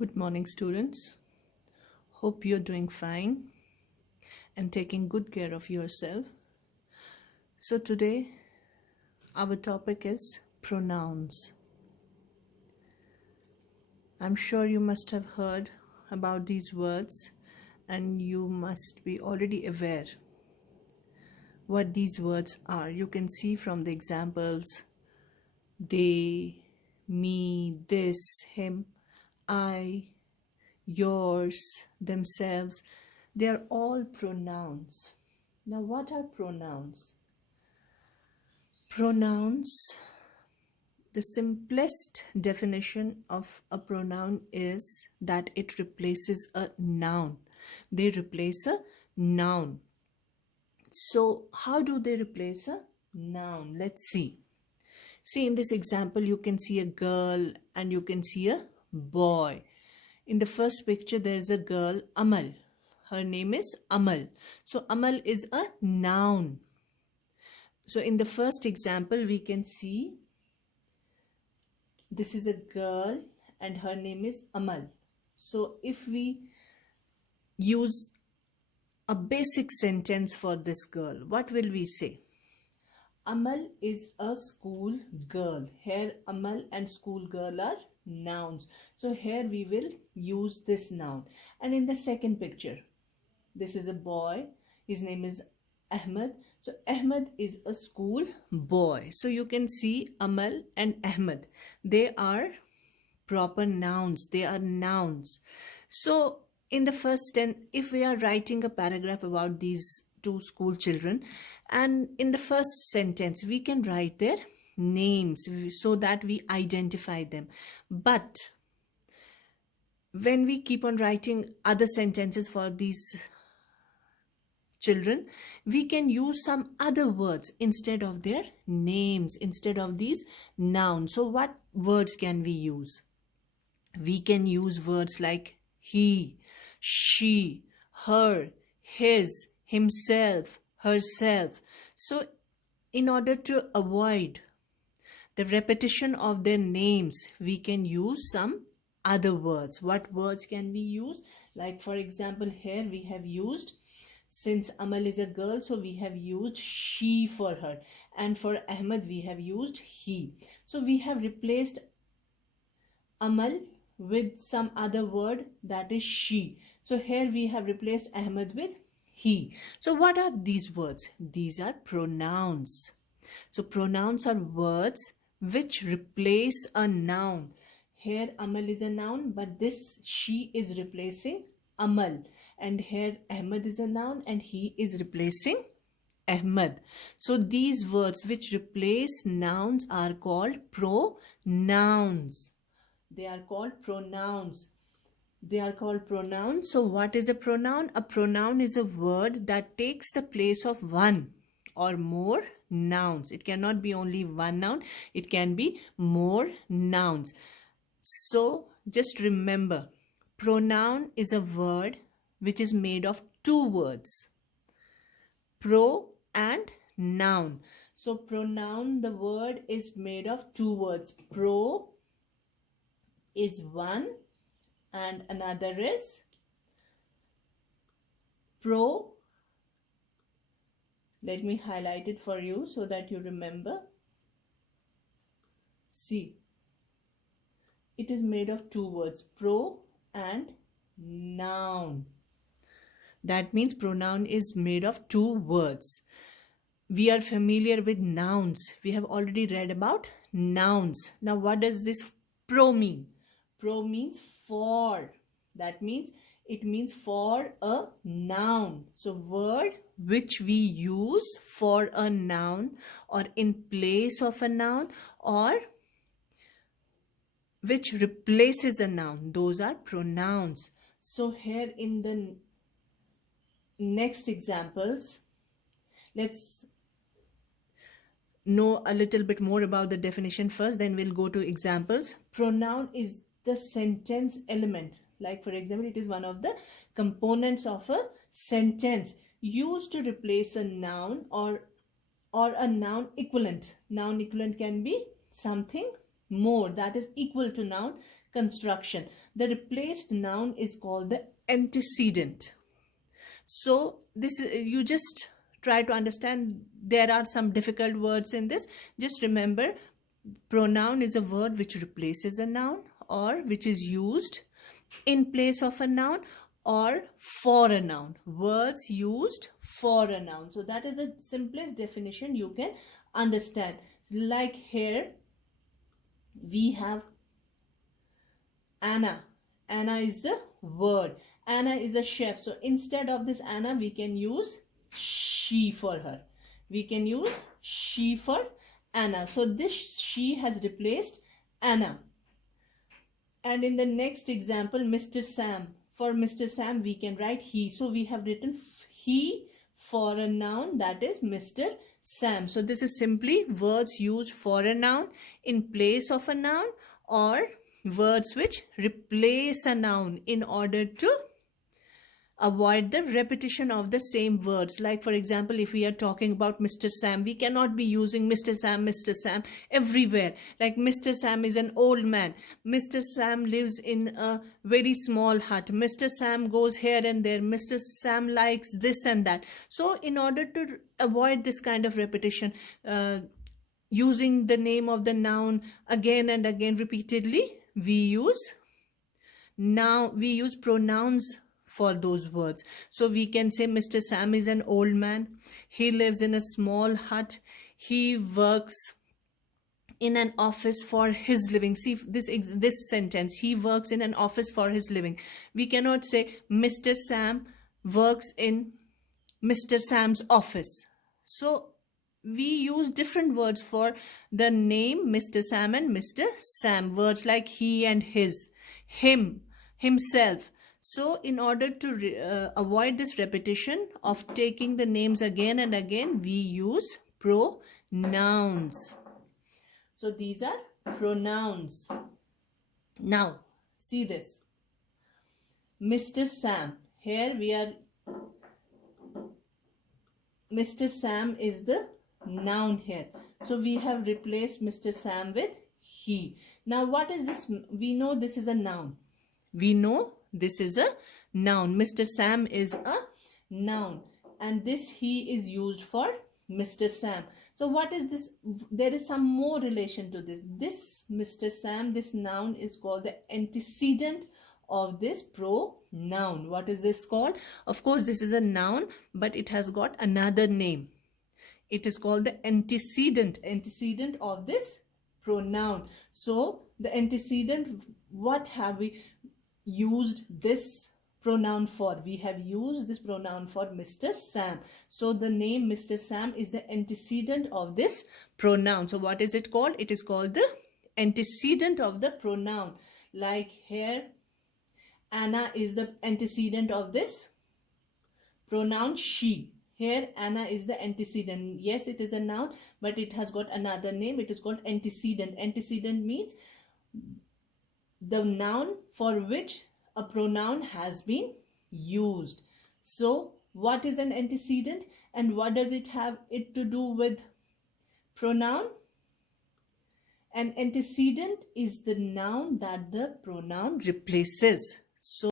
Good morning, students. Hope you're doing fine and taking good care of yourself. So today our topic is pronouns. I'm sure you must have heard about these words and you must be already aware what these words are. You can see from the examples: they, me, this, him, I, yours, themselves. They are all pronouns. Now, what are pronouns? Pronouns, the simplest definition of a pronoun is that it replaces a noun. They replace a noun. So, how do they replace a noun? Let's see. See, in this example, you can see a girl and you can see a boy. In the first picture, there is a girl, Amal. Her name is Amal. So, Amal is a noun. So, in the first example, we can see this is a girl and her name is Amal. So, if we use a basic sentence for this girl, what will we say? Amal is a school girl. Here, Amal and school girl are nouns. So, here we will use this noun. And in the second picture, this is a boy. His name is Ahmed. So, Ahmed is a school boy. So, you can see Amal and Ahmed. They are proper nouns. They are nouns. So, in the first 10, if we are writing a paragraph about these two school children, and in the first sentence, we can write their names so that we identify them. But when we keep on writing other sentences for these children, we can use some other words instead of their names, instead of these nouns. So what words can we use? We can use words like he, she, her, his, himself, herself. So in order to avoid the repetition of their names, we can use some other words. What words can we use? Like, for example, here we have used, since Amal is a girl, so we have used she for her, and for Ahmed we have used he. So we have replaced Amal with some other word, that is she. So here we have replaced Ahmed with he. So what are these words? These are pronouns. So pronouns are words which replace a noun. Here Amal is a noun, but this she is replacing Amal. And here Ahmed is a noun and he is replacing Ahmed. So these words which replace nouns are called pronouns. They are called pronouns. They are called pronouns. So what is a pronoun? A pronoun is a word that takes the place of one or more nouns. It cannot be only one noun. It can be more nouns. So just remember, pronoun is a word which is made of two words, pro and noun. So pronoun, the word is made of two words. Pro is one and another is pro. Let me highlight it for you so that you remember. See, it is made of two words, pro and noun. That means pronoun is made of two words. We are familiar with nouns. We have already read about nouns. Now, what does this pro mean? Pro means for. That means it means for a noun. So, word which we use for a noun or in place of a noun or which replaces a noun, those are pronouns. So, here in the next examples, let's know a little bit more about the definition first, then we'll go to examples. Pronoun is the sentence element. Like, for example, it is one of the components of a sentence used to replace a noun or a noun equivalent. Noun equivalent can be something more, that is equal to noun construction. The replaced noun is called the antecedent. So this you just try to understand. There are some difficult words in this. Just remember, pronoun is a word which replaces a noun or which is used in place of a noun or for a noun. Words used for a noun. So that is the simplest definition you can understand. Like here we have Anna. Anna is the word. Anna is a chef. So instead of this Anna, we can use she for her. We can use she for Anna. So this she has replaced Anna. And in the next example, Mr. Sam. For Mr. Sam, we can write he. So we have written he for a noun, that is Mr. Sam. So this is simply words used for a noun in place of a noun, or words which replace a noun in order to avoid the repetition of the same words. Like for example, if we are talking about Mr. Sam, we cannot be using Mr. Sam everywhere. Like Mr. Sam is an old man. Mr. Sam lives in a very small hut. Mr. Sam goes here and there. Mr. Sam likes this and that. So in order to avoid this kind of repetition, using the name of the noun again and again repeatedly, we use pronouns for those words. So we can say Mr. Sam is an old man. He lives in a small hut. He works in an office for his living. See this sentence. He works in an office for his living. We cannot say Mr. Sam works in Mr. Sam's office. So we use different words for the name Mr. Sam and Mr. Sam. Words like he and his, him, himself. So in order to avoid this repetition of taking the names again and again, we use pronouns. So these are pronouns. Now see this. Mr. Sam. Here we are. Mr. Sam is the noun here. So we have replaced Mr. Sam with he. Now what is this? We know this is a noun. We know this is a noun. Mr. Sam is a noun. And this he is used for Mr. Sam. So what is this? There is some more relation to this. This Mr. Sam, this noun is called the antecedent of this pronoun. What is this called? Of course, this is a noun, but it has got another name. It is called the antecedent of this pronoun. So the antecedent, what have we used this pronoun for? We have used this pronoun for Mr. Sam. So the name Mr. Sam is the antecedent of this pronoun. So what is it called? It is called the antecedent of the pronoun. Like here, Anna is the antecedent of this pronoun she. Here Anna is the antecedent. Yes, it is a noun, but it has got another name. It is called antecedent. Antecedent means the noun for which a pronoun has been used. So what is an antecedent and what does it have it to do with pronoun? An antecedent is the noun that the pronoun replaces. So